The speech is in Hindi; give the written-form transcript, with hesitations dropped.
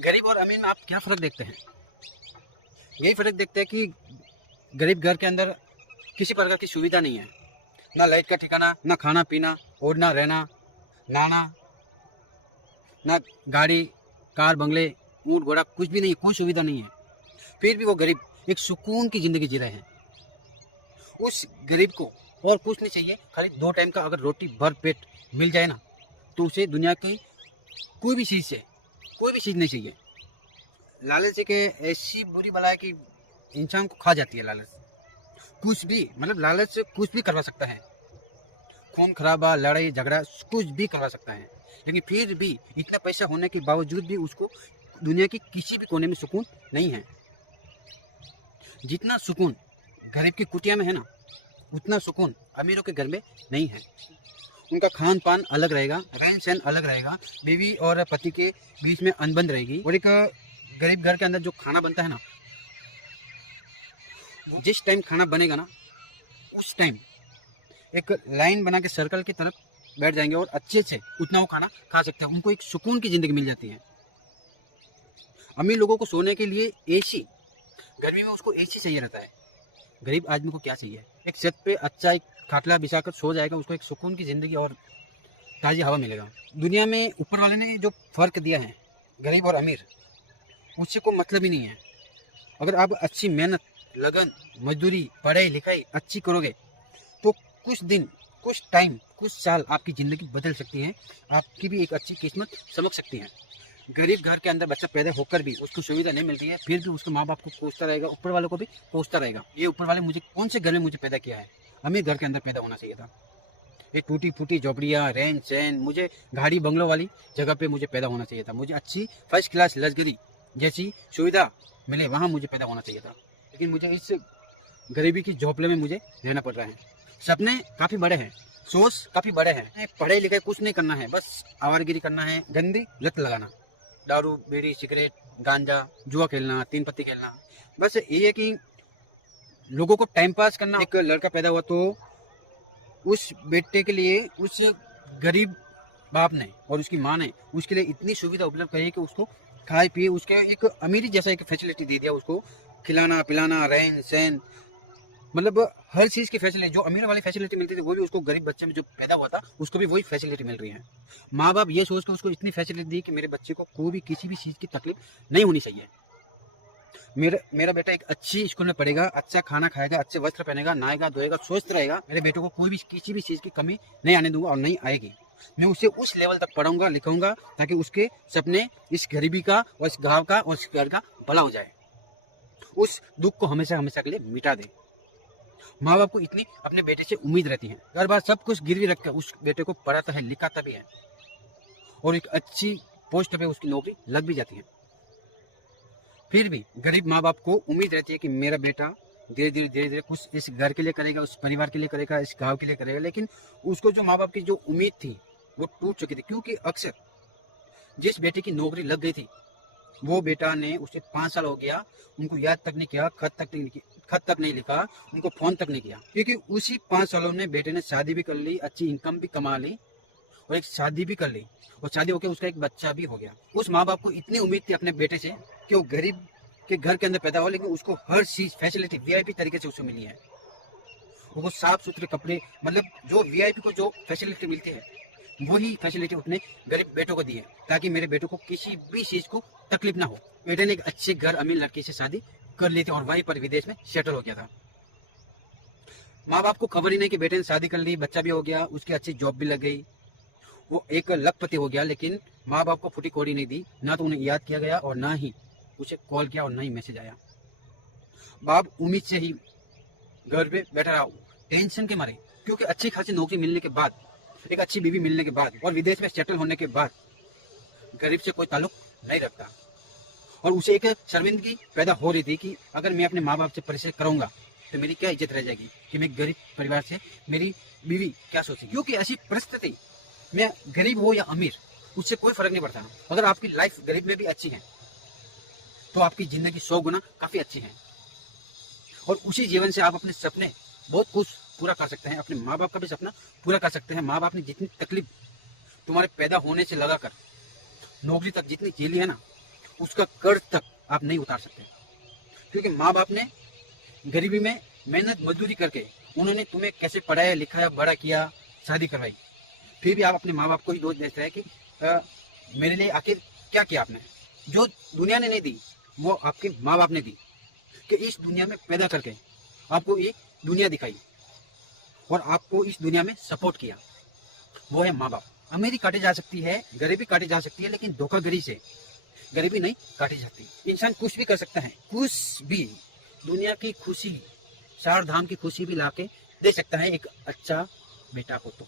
गरीब और अमीर में आप क्या फ़र्क देखते हैं? यही फ़र्क देखते हैं कि गरीब घर के अंदर किसी प्रकार की सुविधा नहीं है। ना लाइट का ठिकाना, ना खाना-पीना, ओढ़ना, रहना, नहाना, ना गाड़ी, कार, बंगले, ऊँट, घोड़ा कुछ भी नहीं है, कोई सुविधा नहीं है। फिर भी वो गरीब एक सुकून की ज़िंदगी जी रहे हैं। उस गरीब को और कुछ नहीं चाहिए, खाली 2 टाइम का अगर रोटी भर पेट मिल जाए ना, तो उसे दुनिया की कोई भी चीज़ से कोई भी चीज़ नहीं चाहिए। लालच एक ऐसी बुरी बला है कि इंसान को खा जाती है लालच। कुछ भी मतलब लालच से कुछ भी करवा सकता है। खून खराबा, लड़ाई झगड़ा कुछ भी करवा सकता है। लेकिन फिर भी इतना पैसा होने के बावजूद भी उसको दुनिया की किसी भी कोने में सुकून नहीं है। जितना सुकून गरीब की कुटिया में है ना, उतना सुकून अमीरों के घर में नहीं है। उनका खान पान अलग रहेगा, रहन सहन अलग रहेगा, बीवी और पति के बीच में अनबन रहेगी। और एक गरीब घर के अंदर जो खाना बनता है ना, जिस टाइम खाना बनेगा ना, उस टाइम एक लाइन बना के सर्कल की तरफ बैठ जाएंगे और अच्छे से उतना वो खाना खा सकते हैं। उनको एक सुकून की ज़िंदगी मिल जाती है। अमीर लोगों को सोने के लिए एसी, गर्मी में उसको एसी चाहिए रहता है। गरीब आदमी को क्या चाहिए? एक छत पे अच्छा एक खाटला बिछाकर सो जाएगा, उसको एक सुकून की ज़िंदगी और ताज़ी हवा मिलेगा। दुनिया में ऊपर वाले ने जो फ़र्क दिया है गरीब और अमीर, उससे कोई मतलब ही नहीं है। अगर आप अच्छी मेहनत, लगन, मजदूरी, पढ़ाई लिखाई अच्छी करोगे तो कुछ दिन, कुछ टाइम, कुछ साल आपकी ज़िंदगी बदल सकती है। आपकी भी एक अच्छी किस्मत चमक सकती है। गरीब घर के अंदर बच्चा पैदा होकर भी उसको सुविधा नहीं मिलती है, फिर भी उसके माँ बाप को कोसता रहेगा, ऊपर वालों को भी कोसता रहेगा। ये ऊपर वाले मुझे कौन से घर में मुझे पैदा किया है? अमीर घर के अंदर पैदा होना चाहिए था। ये टूटी फूटी झोपड़ियाँ, रहन सहन, मुझे गाड़ी बंगलों वाली जगह पे मुझे पैदा होना चाहिए था। मुझे अच्छी फर्स्ट क्लास लग्जरी जैसी सुविधा मिले, वहाँ मुझे पैदा होना चाहिए था। लेकिन मुझे इस गरीबी की झोपड़े में मुझे रहना पड़ रहा है। सपने काफ़ी बड़े हैं, सोच काफ़ी बड़े हैं। पढ़ाई लिखाई कुछ नहीं करना है, बस आवारगिरी करना है, गंदी लत लगाना, दारू, बीड़ी, सिगरेट, गांजा, जुआ खेलना, 3 पत्ती खेलना। बस ये है कि लोगों को टाइम पास करना। एक लड़का पैदा हुआ तो उस बेटे के लिए उस गरीब बाप ने और उसकी माँ ने उसके लिए इतनी सुविधा उपलब्ध करी कि उसको खाए पिए उसके एक अमीरी जैसा एक फैसिलिटी दे दिया। उसको खिलाना पिलाना, रहन सहन, मतलब हर चीज़ की फैसिलिटी, जो अमीर वाली फैसिलिटी मिलती थी वो भी उसको गरीब बच्चे में जो पैदा हुआ था उसको भी वही फैसिलिटी मिल रही है। माँ बाप ये सोच के उसको इतनी फैसिलिटी दी कि मेरे बच्चे को कोई भी किसी भी चीज़ की तकलीफ नहीं होनी चाहिए। मेरा बेटा एक अच्छी स्कूल में पढ़ेगा, अच्छा खाना खाएगा, अच्छे वस्त्र पहनेगा, नहाएगा धोएगा, स्वस्थ रहेगा। मेरे बेटे को कोई भी किसी भी चीज़ की कमी नहीं आने दूंगा और नहीं आएगी। मैं उसे उस लेवल तक पढ़ाऊंगा लिखाऊंगा ताकि उसके सपने इस गरीबी का और इस गाँव का और इस घर का भला हो जाए, उस दुख को हमेशा हमेशा के लिए मिटा दे। माँ बाप को इतनी अपने बेटे से उम्मीद रहती है, हर बार सब कुछ गिरवी रखकर उस बेटे को पढ़ाता है, लिखाता भी है और एक अच्छी पोस्ट पे उसकी नौकरी लग भी जाती है। फिर भी गरीब माँ बाप को उम्मीद रहती है कि मेरा बेटा धीरे धीरे कुछ इस घर के लिए करेगा, उस परिवार के लिए करेगा, इस गांव के लिए करेगा। लेकिन उसको जो माँ बाप की जो उम्मीद थी वो टूट चुकी थी, क्योंकि अक्सर जिस बेटे की नौकरी लग गई थी वो बेटा ने, उसे 5 साल हो गया, उनको याद तक नहीं किया, खत तक नहीं लिखा, उनको फोन तक नहीं किया। क्योंकि उसी 5 सालों में बेटे ने शादी भी कर ली, अच्छी इनकम भी कमा ली और एक शादी भी कर ली और शादी होकर उसका एक बच्चा भी हो गया। उस माँ बाप को इतनी उम्मीद थी अपने बेटे से कि वो गरीब के घर के अंदर पैदा हो, लेकिन उसको हर चीज फैसिलिटी वीआईपी तरीके से उसे मिली है। वो साफ सुथरे कपड़े, मतलब जो वीआईपी को जो फैसिलिटी मिलती है वही फैसिलिटी अपने गरीब बेटों को दी है, ताकि मेरे बेटों को किसी भी चीज को तकलीफ ना हो। बेटे ने एक अच्छे घर अमीर लड़की से शादी कर ली थी और वहीं पर विदेश में सेटल हो गया था। माँ बाप को खबर ही नहीं कि बेटे ने शादी कर ली, बच्चा भी हो गया, उसकी अच्छी जॉब भी लग गई, वो एक लखपति हो गया। लेकिन माँ बाप को फूटी कौड़ी नहीं दी, ना तो उन्हें याद किया गया और ना ही उसे कॉल किया और ना ही मैसेज आया। बाप उम्मीद से ही घर पे बैठा रहा, टेंशन के मारे, क्योंकि अच्छी खासी नौकरी मिलने के बाद, एक अच्छी बीवी मिलने के बाद और विदेश में सेटल होने के बाद गरीब से कोई ताल्लुक नहीं रखता। और उसे एक शर्मिंदगी पैदा हो रही थी कि अगर मैं अपने माँ बाप से परिचय कराऊंगा तो मेरी क्या इज्जत रह जाएगी, कि मैं गरीब परिवार से, मेरी बीवी क्या सोचेगी। क्योंकि ऐसी परिस्थिति में गरीब हो या अमीर उससे कोई फर्क नहीं पड़ता। अगर आपकी लाइफ गरीब में भी अच्छी है तो आपकी जिंदगी 100 गुना काफी अच्छी है और उसी जीवन से आप अपने सपने बहुत कुछ पूरा कर सकते हैं, अपने माँ बाप का भी सपना पूरा कर सकते हैं। माँ बाप ने जितनी तकलीफ तुम्हारे पैदा होने से लगाकर नौकरी तक जितनी झेली है ना, उसका कर्ज तक आप नहीं उतार सकते, क्योंकि माँ बाप ने गरीबी में मेहनत मजदूरी करके उन्होंने तुम्हें कैसे पढ़ाया लिखाया बड़ा किया, शादी करवाई, फिर भी आप अपने माँ बाप को ही दोष देते हैं कि मेरे लिए आखिर क्या किया आपने। जो दुनिया ने नहीं दी वो आपके माँ बाप ने दी, कि इस दुनिया में पैदा करके आपको ये दुनिया दिखाई और आपको इस दुनिया में सपोर्ट किया, वो है माँ बाप। अमीरी काटी जा सकती है, गरीबी काटी जा सकती है, लेकिन धोखाधड़ी से गरीबी नहीं काटी जाती। इंसान कुछ भी कर सकता है, कुछ भी, दुनिया की खुशी, चार धाम की खुशी भी लाके दे सकता है एक अच्छा बेटा को तो।